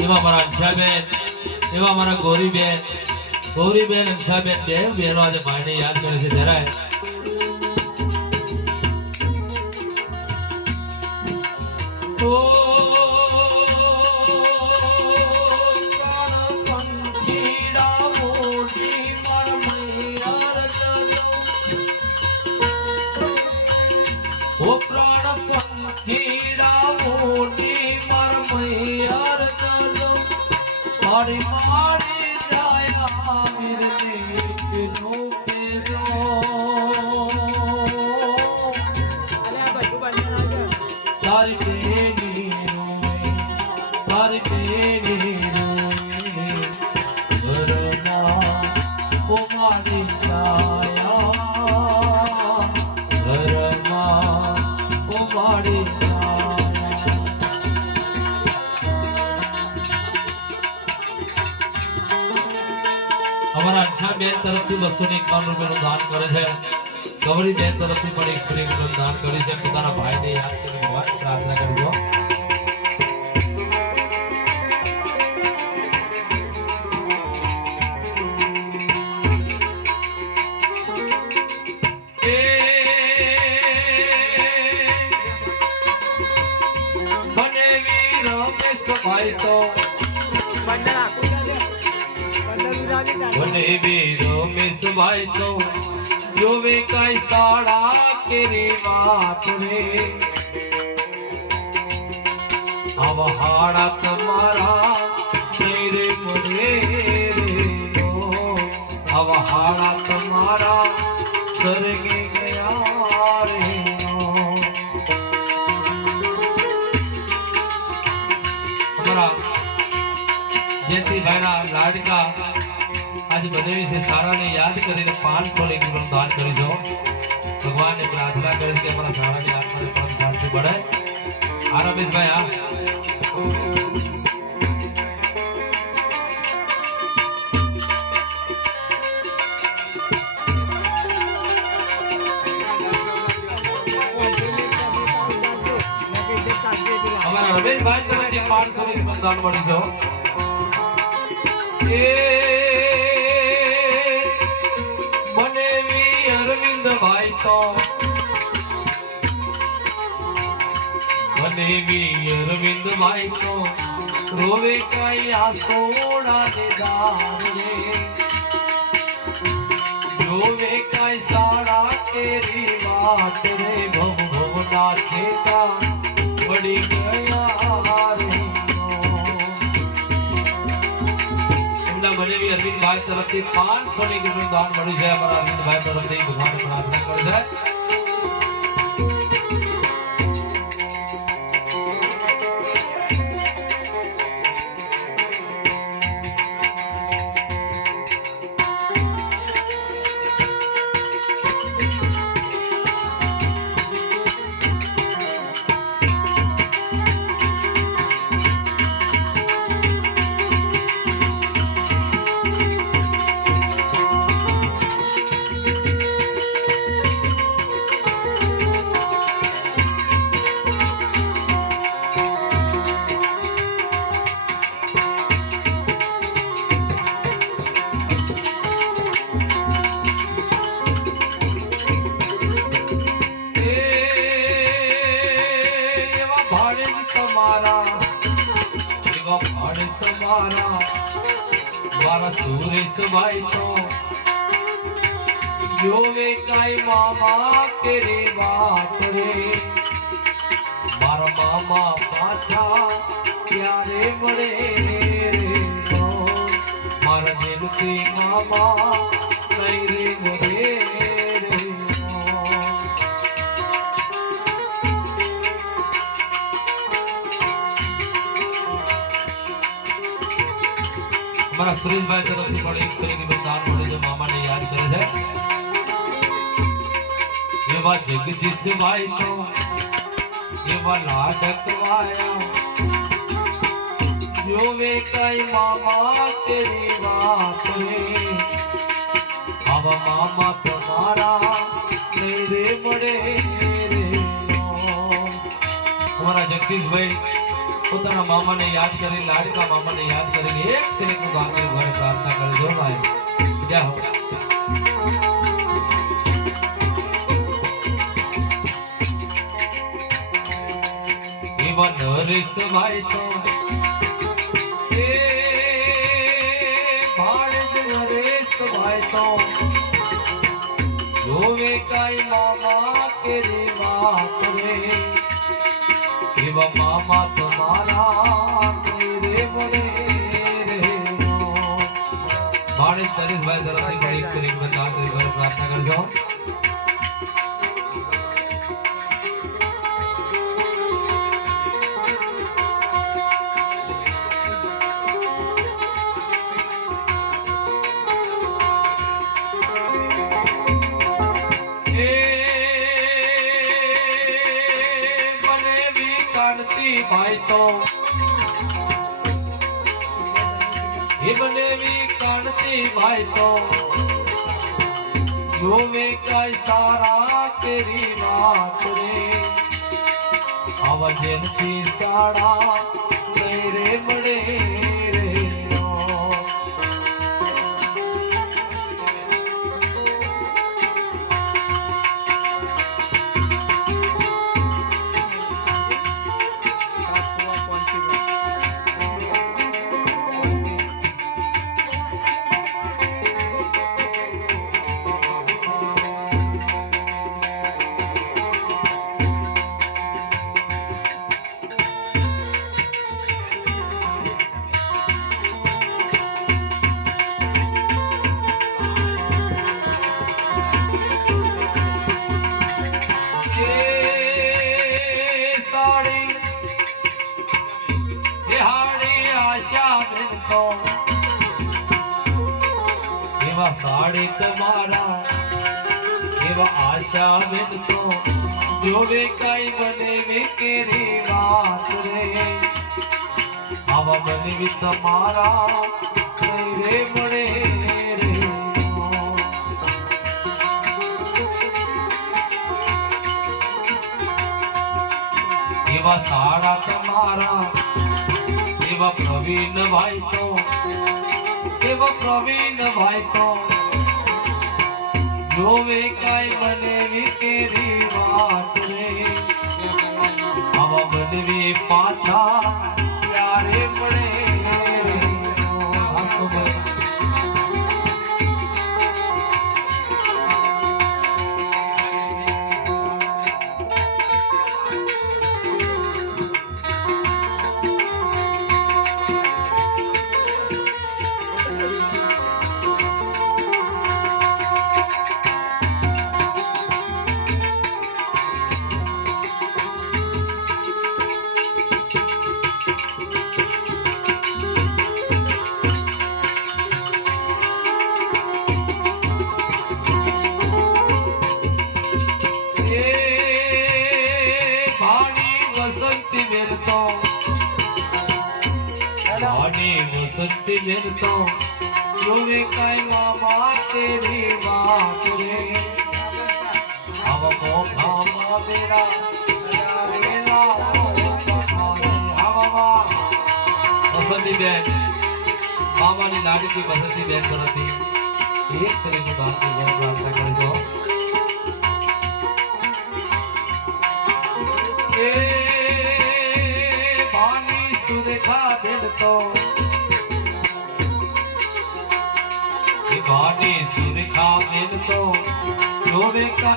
એવા મારા અંશાબેન, એવા મારા ગૌરીબેન, અંશાબેન બે બહેનો આજે ભાઈને યાદ કરે છે જરાય. ઓ પ્રાણ પંખીડા મોટી માર મૈયાર ચલો મારી મારી જાયા વીરની નો પેજો તારી બેની રોય તારી બેની રોય ઘરમાં ઓ મારી જાયા ઘરમાં ઓ મારી અમારા અંશા બેન તરફથી 251 રૂપિયાનું દાન કરે છે. ગૌરી બેન તરફથી પણ 101 રૂપિયાનું દાન કર્યું છે. પોતાના ભાઈને યાદ કરીને પ્રાર્થના કરજો. ભાઈ તો મને વીરો મિસ ભાઈ તો જોવે કઈ સાડા કેરી વાત રે આવા હાડા તમારા મેરે મને આવા હાડા તમારા સ્વર્ગે ગયા રે જેથી ભાઈના લાડકા आज बने से सारा ने याद કરીને 500 રૂપિયાનું દાન કરીજો. ભગવાનને પ્રાર્થના કરે કે અમારા સારાની આત્માને પગ શાંતિ મળે. આ રમેશભાઈ આ અમારા રમેશભાઈ તરફથી 500 રૂપિયાનું દાન મળીજો. મને વી અરવિંદ ભાઈ તો મને વી અરવિંદ ભાઈ તો રોવે કઈ આસોડા ને દાર રે જોવે કઈ સાડા કેરી વાત રે ભવ ભવના છેટા પડી ગયા રે મને भी अरविंद भाई तरफથી 500 રૂપિયાનું દાન મળ્યું છે. અમારા અરવિંદ ભાઈ તરફથી ભગવાનને પ્રાર્થના કરે છે. મારા સુરેશ ભાઈ તો જોવે કઈ મામા કેરી વાત રે મારા મામા પાછા ક્યારે મળે રે મારા દિલથી મામા નહીં રે મળે રે हमारा सुरेश भाई तरफથી પણ 101 રૂપિયાનું દાન મળે છે. મામાને યાદ કરે છે. એવા જગદીશ ભાઈ તો એવા લાડકવાયા જોવે કઈ મામા તેરી વાત રે આવા મામા તમારા નહીં રે મળે રે. हमारा जगदीश भाई પોતાના મામાને યાદ કરી, લાડકા મામાને યાદ કરીને એક શ્રીનું ગાન કરી ભગવાનને પ્રાર્થના કરજો ભાઈ. જય હો. નરેશ ભાઈ તો નરેશ ભાઈ તો જોવે કઈ મામા કેરી વાત રે, એવા મામા તમારા રે બને રે. માણસ નરેશભાઈ તરફથી પણ એક શ્રી પ્રાર્થના કરજો. ભાઈ તો એ બને વી કાંતિ ભાઈ તો જોવે કઈ સારા તેરી વાત રે, આવા જેનથી સાડા રે મળે રે. એવા સાડી તમારા એવા આશા બેન તો જોવે કઈ બને કેરી વાત રે, આવા બને તમારા રે મળે રે. એવા સાડા તમારા એવા પ્રવીણ ભાઈ તો એવા પ્રવીણ ભાઈ તો જોવે કઈ બને કેરી વાત રે, આવા બનવી પાછા ત્યારે મળે રે. વસંતી બેન તો જોવે કઈ મામા તેરી વાત રે, આવા મોખામાં મેરા વસંતી બેન મામાની લાડકી વસંતી બેન તરફથી એક શ્રીનું દાન પ્રાર્થના કરજો. સુરેખા બેન તો સુરેખા બેન તો જોવે કા